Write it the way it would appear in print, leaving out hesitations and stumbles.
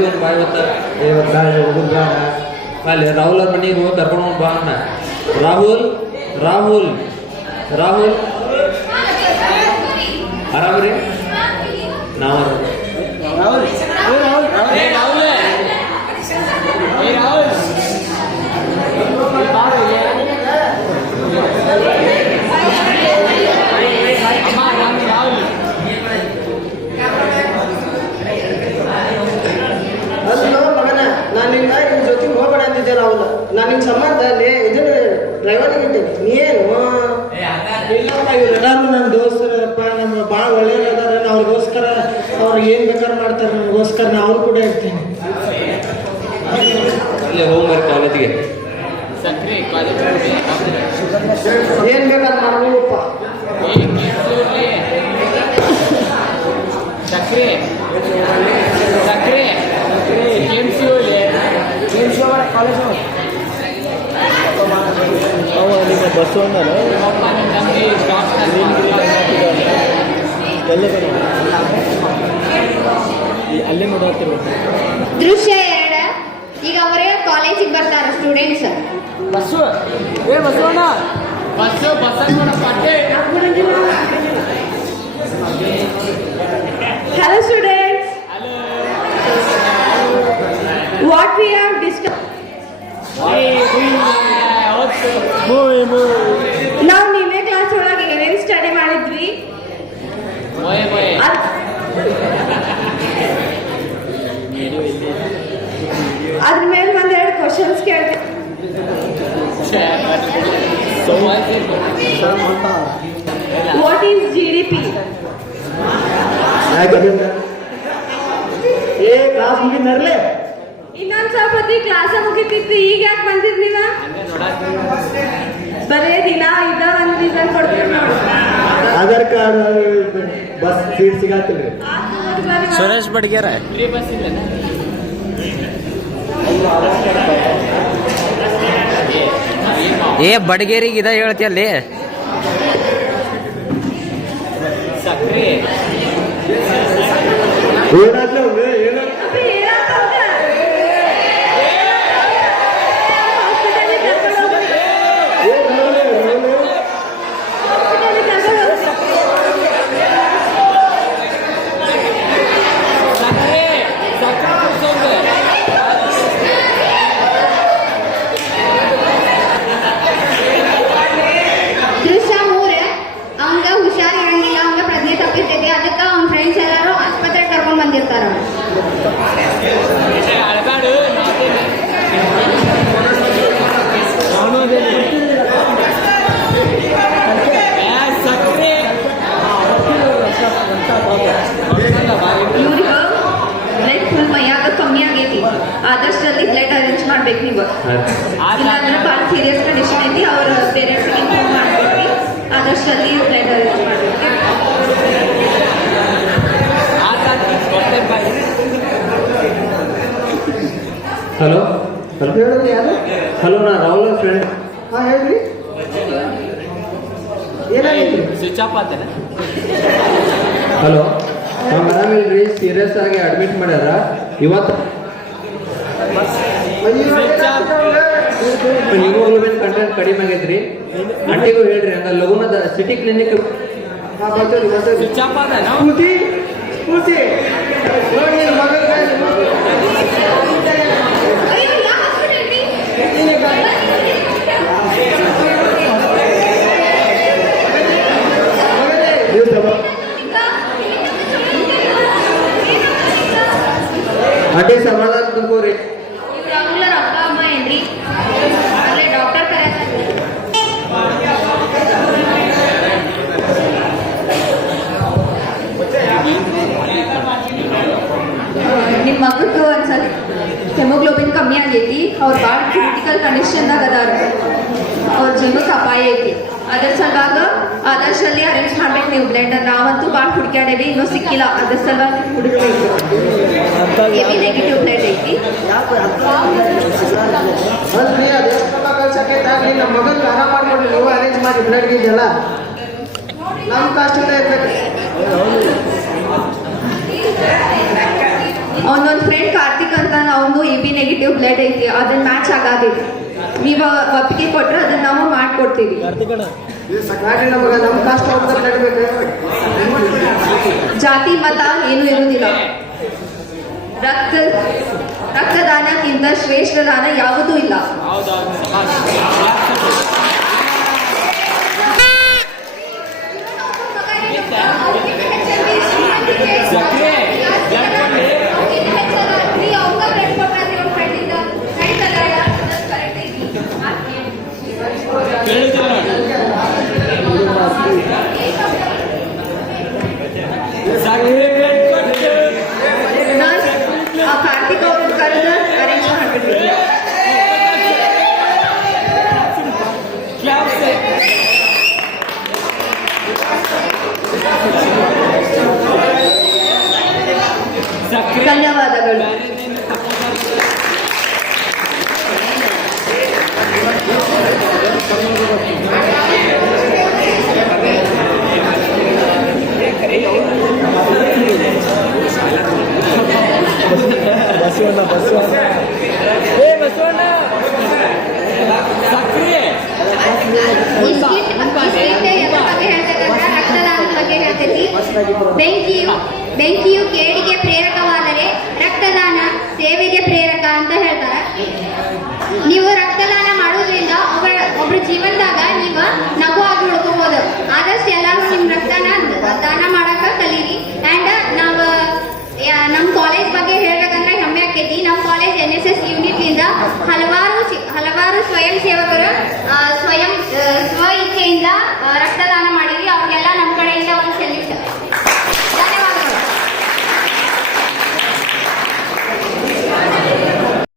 ಬರ್ತೀವಿ ಒಂದು ಬಾಯ್ ಅಲ್ಲಿ ರಾಹುಲ್ ಅವ್ರ ಮನೆಗೆ ಹೋಗಿ ಕರ್ಕೊಂಡು ಬಾ ಅಣ್ಣ. ರಾಹುಲ್ ರಾಹುಲ್ ರಾಹುಲ್ ಆರಾಮ್ರಿ? ನಾವು ನಾನು ನಿನ್ನ ಇವ್ರ ಜೊತೆಗೆ ಹೋಗ್ಬೇಡ ಅಂತಿದ್ದೆ ರಾಹುಲ್. ನಾನು ನಿನ್ನ ಸಂಬಂಧ ಇದನ್ನು ಡ್ರೈವರಿಗೆ ಇಟ್ಟೆ ನೀನು ಇಲ್ಲಪ್ಪ. ಇವರೆಲ್ಲರೂ ನನ್ನ ದೋಸ್ತರಪ್ಪ, ನಮ್ಮ ಭಾಳ ಒಳ್ಳೆಯದಾರ. ಅವ್ರಿಗೋಸ್ಕರ ಅವ್ರಿಗೆ ಏನು ಬೇಕಾದ್ರೆ ಮಾಡ್ತಾರೆ, ನನಗೋಸ್ಕರ ನಾ ಅವ್ರು ಕೂಡ ಇರ್ತೀನಿ. ಅಲ್ಲೇ ಹೋಗ್ಬಾರ್ದು ಕಾಲೇಜಿಗೆ. ಏನು ಬೇಕಾದ್ರೆ ಮಾಡ್ಬೋದಪ್ಪ. ಸಕ್ರೆ ಸಕ್ರೆ ಕಾಲೇಜ್ ನಿಮ್ಮ ಬಸ್ಸು ಅಂದಾನು ಅಲ್ಲೇ ನೋಡತ್ತಿರ್ಬೇಕು. ದೃಶ್ಯ 2. ಈಗ ಅವರೇ ಕಾಲೇಜಿಗೆ ಬರ್ತಾರ ಸ್ಟೂಡೆಂಟ್ಸ್. ಬಸ್ಸು ಬಸ್ಸು ಅಣ್ಣ ಬಸ್ಸು ಬಸ್ ಪಟ್ಟೆ. Hello students. What we have discussed. ನಾವು ನಿನ್ನೆ ಕ್ಲಾಸ್ ಒಳಗೆ ಏನೇನು ಸ್ಟಡಿ ಮಾಡಿದ್ವಿ ಅದ್ರ ಮೇಲೆ ಒಂದೆರಡು ಕ್ವಶನ್ಸ್ ಕೇಳ್ತೀನಿ. What is GDP? ಕ್ಲಾಸ್ ಮುಗಿದ್ನರ್ಲೆ ಇನ್ನೊಂದ್ ಸ್ವಲ್ಪ ಹೊತ್ತಿಗೆ ಕ್ಲಾಸ ಮುಗಿತಿತ್ತು. ಈಗ ಯಾಕೆ ಬಂದಿರ್ ನೀವ? ಬರೇ ದಿನ ಇದ ಒಂದ್ ರೀಸನ್ ಕೊಡ್ತೀವಿ ನೋಡಿ. ಆಧಾರ್ ಕಾರ್ಡ್ ಬಸ್ ಸೀಟ್ ಸಿಗತ್ತಿಲ್ರಿ. ಸುರೇಶ್ ಬಡ್ಗೇರ ಬಸ್ ಇಲ್ಲ. ಬಡ್ಗೇರಿಗೆ ಇದ ಹೇಳ್ತಿ ಅಲ್ಲಿ ಸಕ್ರೆ ಅದಕ್ಕೆ ಅವ್ನ ಫ್ರೆಂಡ್ಸ್ ಎಲ್ಲರೂ ಆಸ್ಪತ್ರೆಗೆ ಕರ್ಕೊಂಡ್ ಬಂದಿರ್ತಾರ. ಇವ್ರಿಗೆ ಬ್ಲಡ್ ಫುಲ್ ಮೈಯಾಗ ಕಮ್ಮಿ ಆಗೈತಿ. ಆದಷ್ಟು ಜಲ್ದಿ ಬ್ಲಡ್ ಅರೇಂಜ್ ಮಾಡ್ಬೇಕು ನೀವು. ಇಲ್ಲಾಂದ್ರೆ ಭಾಳ ಸೀರಿಯಸ್ ಕಂಡೀಷನ್ ಐತಿ. ಅವ್ರ ಪೇರೆಂಟ್ಸ್ಗೆ ಇನ್ಫಾರ್ಮ್ ಮಾಡ್ಬೇಕು. ಆದಷ್ಟು ಜಲ್ದಿ ಬ್ಲಡ್ ಅರೇಂಜ್ ಮಾಡ್ಬೇಕು. ಹಲೋ ಹಲೋ ಹೇಳೋದು ಯಾರು? ಹಲೋ ನಾ ರಾಹುಲ್ ಫ್ರೆಂಡ್. ಹಾಂ ಹೇಳ್ರಿ, ಏನಾಗೈತ್ರಿ? ಸ್ವಿಚ್ ಆಫ್ ಆತೇನೆ. ಹಲೋ ನಮ್ಮ ಮೇಡಮ್ ಇಲ್ರಿ ಸೀರಿಯಸ್ ಆಗಿ ಅಡ್ಮಿಟ್ ಮಾಡ್ಯಾರ ಇವತ್ತು. ಹಿಮೋಗ್ಲೋಬಿನ್ ಕಂಟೆಂಟ್ ಕಡಿಮೆ ಆಗೈತ್ರಿ. ಅಂಟಿಗೂ ಹೇಳ್ರಿ ಹಂಗ ಲಗುನದ ಸಿಟಿ ಕ್ಲಿನಿಕ್. ಸ್ವಿಚ್ ಆಫ್ ಆದ ಅಡ್ಡಿ ಸಮಾಧಾನ ತುಂಬೋರಿ. ರೆಗ್ಯುಲರ್ ಅಪ್ಪ ಅಮ್ಮ ಏನ್ರಿ? ಅಲ್ಲೇ ಡಾಕ್ಟರ್ ನಿಮ್ಮ ಮಗದ್ದು ಒಂದ್ಸಲ ಹೆಮೋಗ್ಲೋಬಿನ್ ಕಮ್ಮಿ ಆಗೈತಿ. ಅವ್ರು ಭಾಳ ಕ್ರಿಟಿಕಲ್ ಕಂಡೀಷನ್ದಾಗ ಅದಾರ. ಅವ್ರ ಜೀವಕ್ಕೆ ಅಪಾಯ ಐತಿ. ಅದ್ರ ಸಲುವಾಗ ಆದರ್ಶಲ್ಲಿ ಅರೇಂಜ್ ಮಾಡ್ಬೇಕು ನೀವು ಬ್ಲಡ್. ನಾವಂತೂ ಭಾಳ ಹುಡುಕ್ಯಾಡೇವಿ, ಇನ್ನೂ ಸಿಕ್ಕಿಲ್ಲ. ಅದ್ರ ಸಲುವಾಗಿ ಹುಡುಕ್ಬೇಕು. ಎಬಿ ನೆಗೆಟಿವ್ ಬ್ಲಡ್ ಐತಿ. ನಮ್ಮ ಮಗನಿಗೆ ಆರಾಮ ಮಾಡ್ಕೊಡ್ಲಿ ನೀವು ಅರೇಂಜ್ ಮಾಡಿ ಬ್ಲಡ್ ಇದೆಯಲ್ಲ. ನಮ್ಮ ಕಾಸ್ಟಿಂದ ಇರ್ಬೇಕು. ಅವನೊಂದು ಫ್ರೆಂಡ್ ಕಾರ್ತಿಕ್ ಅವನು AB ನೆಗೆಟಿವ್ ಬ್ಲಡ್ ಐತಿ ಅದನ್ನ ಮ್ಯಾಚ್ ಆಗತೈತಿ. ನೀವು ಒಪ್ಪಿಗೆ ಕೊಟ್ರೆ ಅದನ್ನ ನಾವು ಮಾಡ್ಕೊಡ್ತೀವಿ. ನಾಟಿ ನಮಗ ನಮ್ಮ ಕಾಸ್ಟ್ ಹೋಗ್ತಾರೆ ನಡಿಬೇಕು. ಜಾತಿ ಮತ ಏನು ಇರುವುದಿಲ್ಲ. ರಕ್ತದಾನಕ್ಕಿಂತ ಶ್ರೇಷ್ಠ ದಾನ ಯಾವುದೂ ಇಲ್ಲ. ಕಾರ್ತಿಕ್ ಅವ್ರ ಕರೆದು ಅರೇಂಜ್ ಮಾಡ್ಬಿಡ್ತೀವಿ. ಧನ್ಯವಾದಗಳು. ರಕ್ತದಾನದ ಬಗ್ಗೆ ಹೇಳ್ತೈತಿ. ಬೆಂಕಿಯು ಕೇಡಿಗೆ ಪ್ರೇರಕವಾದರೆ ರಕ್ತದಾನ ಸೇವೆಗೆ ಪ್ರೇರಕ ಅಂತ ಹೇಳ್ತಾರೆ. ನೀವು ರಕ್ತದಾನ ಮಾಡೋದ್ರಿಂದ ಒಬ್ಬರ ಜೀವನದಾಗ ನೀವು ನಗು ಆಗಿ ಉಳ್ಕೋಬಹುದು. ಆದಷ್ಟು ಎಲ್ಲರೂ ನಿಮ್ ರಕ್ತದಾನ ಮಾಡಕ ಕಲೀರಿ. ಅಂಡ್